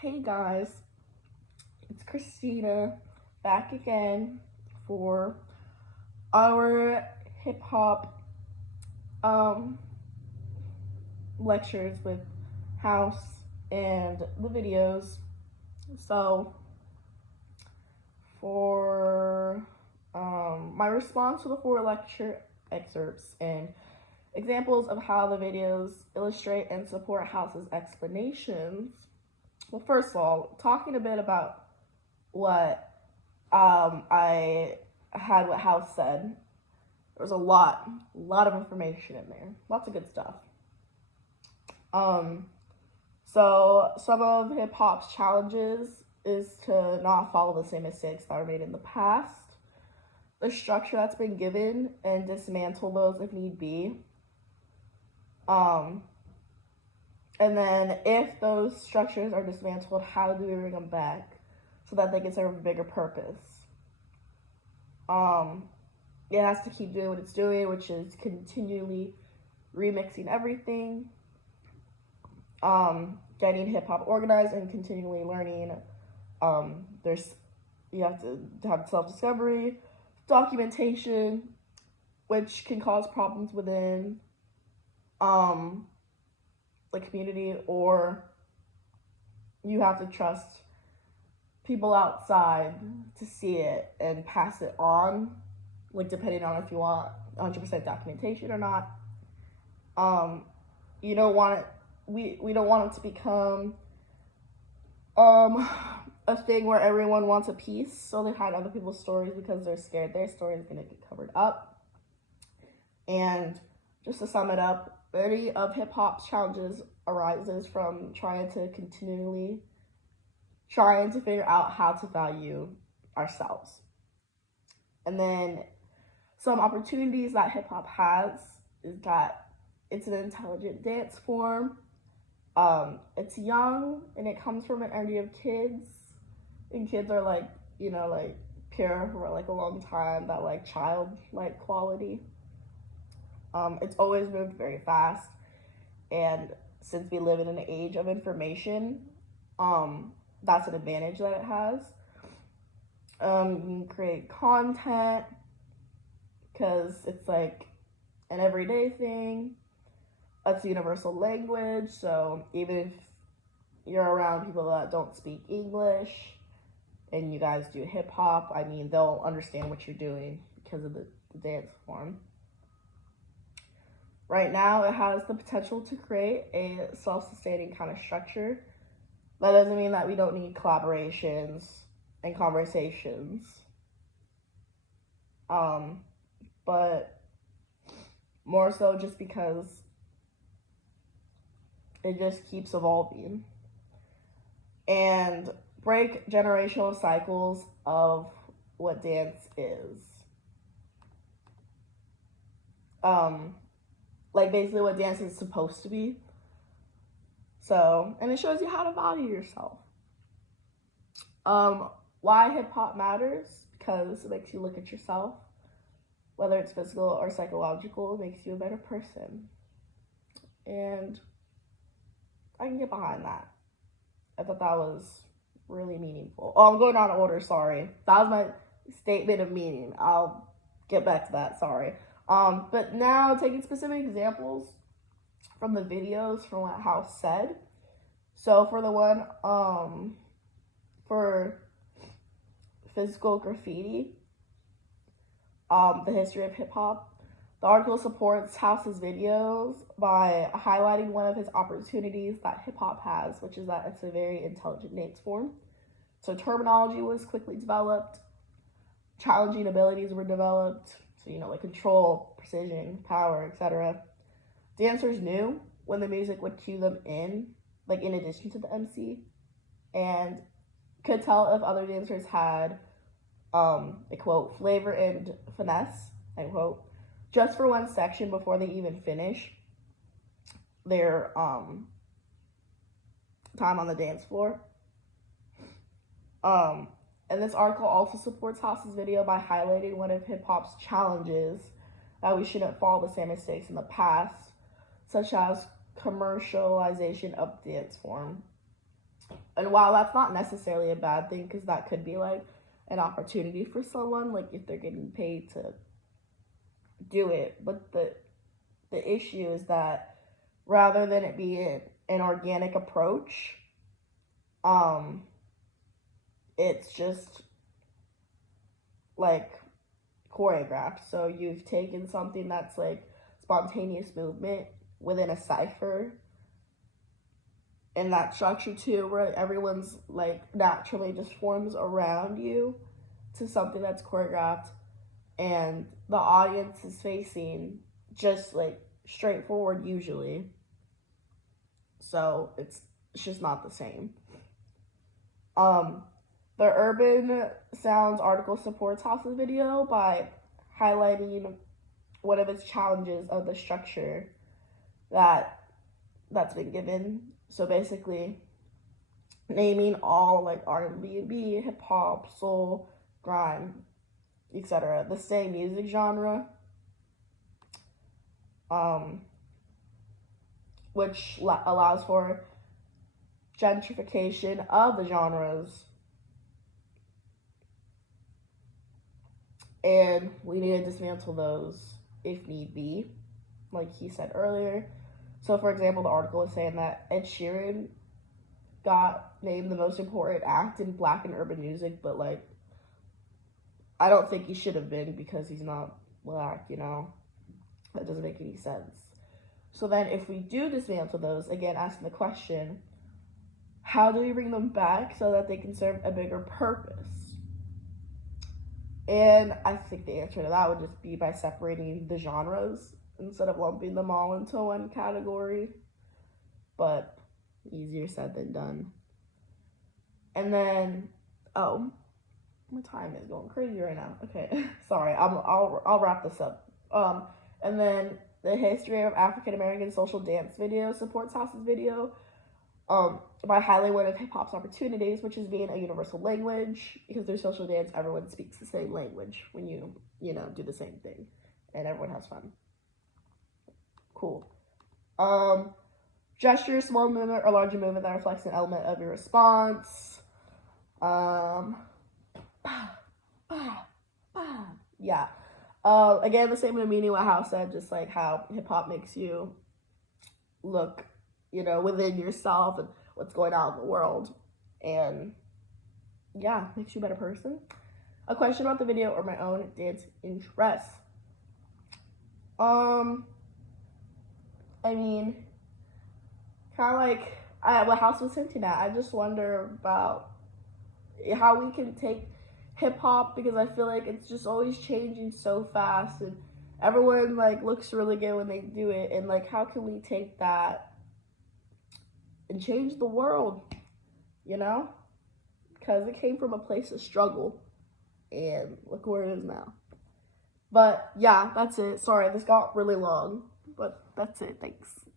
Hey guys, it's Christina back again for our hip hop um lectures with House and the videos. So for my response to the four lecture excerpts and examples of how the videos illustrate and support House's explanations. Well, first of all, talking a bit about what I had what House said. There was a lot of information in there, lots of good stuff. So some of hip hop's challenges is to not follow the same mistakes that were made in the past, the structure that's been given, and dismantle those if need be. And then if those structures are dismantled, how do we bring them back so that they can serve a bigger purpose? It has to keep doing what it's doing, which is continually remixing everything, getting hip hop organized and continually learning. You have to have self-discovery, documentation, which can cause problems within the community, or you have to trust people outside to see it and pass it on, like depending on if you want 100% documentation or not. You don't want it. We don't want it to become a thing where everyone wants a piece, so they hide other people's stories because they're scared their story is gonna get covered up. And just to sum it up, many of hip hop's challenges arises from trying to figure out how to value ourselves. And then some opportunities that hip hop has is that it's an intelligent dance form. It's young and it comes from an energy of kids, and kids are like pure for like a long time, that like childlike quality. It's always moved very fast, and since we live in an age of information, that's an advantage that it has. You can create content because it's like an everyday thing. It's a universal language, so even if you're around people that don't speak English and you guys do hip hop, I mean, they'll understand what you're doing because of the dance form. Right now, it has the potential to create a self-sustaining kind of structure. That doesn't mean that we don't need collaborations and conversations. But more so just because it just keeps evolving. And break generational cycles of what dance is. Like basically what dance is supposed to be. So, and it shows you how to value yourself. Why hip hop matters? Because it makes you look at yourself, whether it's physical or psychological. It makes you a better person, and I can get behind that. I thought that was really meaningful. Oh, I'm going out of order. Sorry, that was my statement of meaning. I'll get back to that. Sorry. But now taking specific examples from the videos from what House said. So for the one for physical graffiti, the history of hip hop, the article supports House's videos by highlighting one of his opportunities that hip hop has, which is that it's a very intelligent dance form. So terminology was quickly developed, challenging abilities were developed. So like control, precision, power, etc. Dancers knew when the music would cue them in, like in addition to the MC, and could tell if other dancers had, a quote, flavor and finesse, end quote, just for one section before they even finish their time on the dance floor. And this article also supports House's video by highlighting one of hip hop's challenges, that we shouldn't follow the same mistakes in the past, such as commercialization of dance form. And while that's not necessarily a bad thing, because that could be like an opportunity for someone, like if they're getting paid to do it, but the issue is that rather than it be an organic approach, it's just like choreographed. So you've taken something that's like spontaneous movement within a cipher and that structure too, where everyone's like naturally just forms around you, to something that's choreographed and the audience is facing just like straightforward usually. So it's just not the same. The Urban Sounds article supports House's video by highlighting one of its challenges of the structure that's been given. So basically, naming all like R&B, hip hop, soul, grime, etc. the same music genre, which allows for gentrification of the genres. And we need to dismantle those if need be, like he said earlier. So, for example, the article is saying that Ed Sheeran got named the most important act in Black and urban music, but like, I don't think he should have been because he's not Black, you know? That doesn't make any sense. So then if we do dismantle those, again, asking the question, how do we bring them back so that they can serve a bigger purpose? And I think the answer to that would just be by separating the genres instead of lumping them all into one category. But easier said than done. And then, oh, my time is going crazy right now. Okay, sorry, I'll wrap this up. And then the history of African American social dance video supports House's video. By highlighting one of hip hop's opportunities, which is being a universal language, because through social dance, everyone speaks the same language when you do the same thing, and everyone has fun. Cool. Gesture, small movement or larger movement that reflects an element of your response. Yeah. Again, the same in the meaning what House said, just like how hip hop makes you look, within yourself and what's going on in the world. And yeah, makes you a better person. A question about the video or my own dance interests. I mean, kind of like what House was hinting at. I just wonder about how we can take hip hop, because I feel like it's just always changing so fast and everyone like looks really good when they do it, and like how can we take that and change the world, because it came from a place of struggle and look where it is now. But yeah, that's it. Sorry, this got really long, but that's it. Thanks.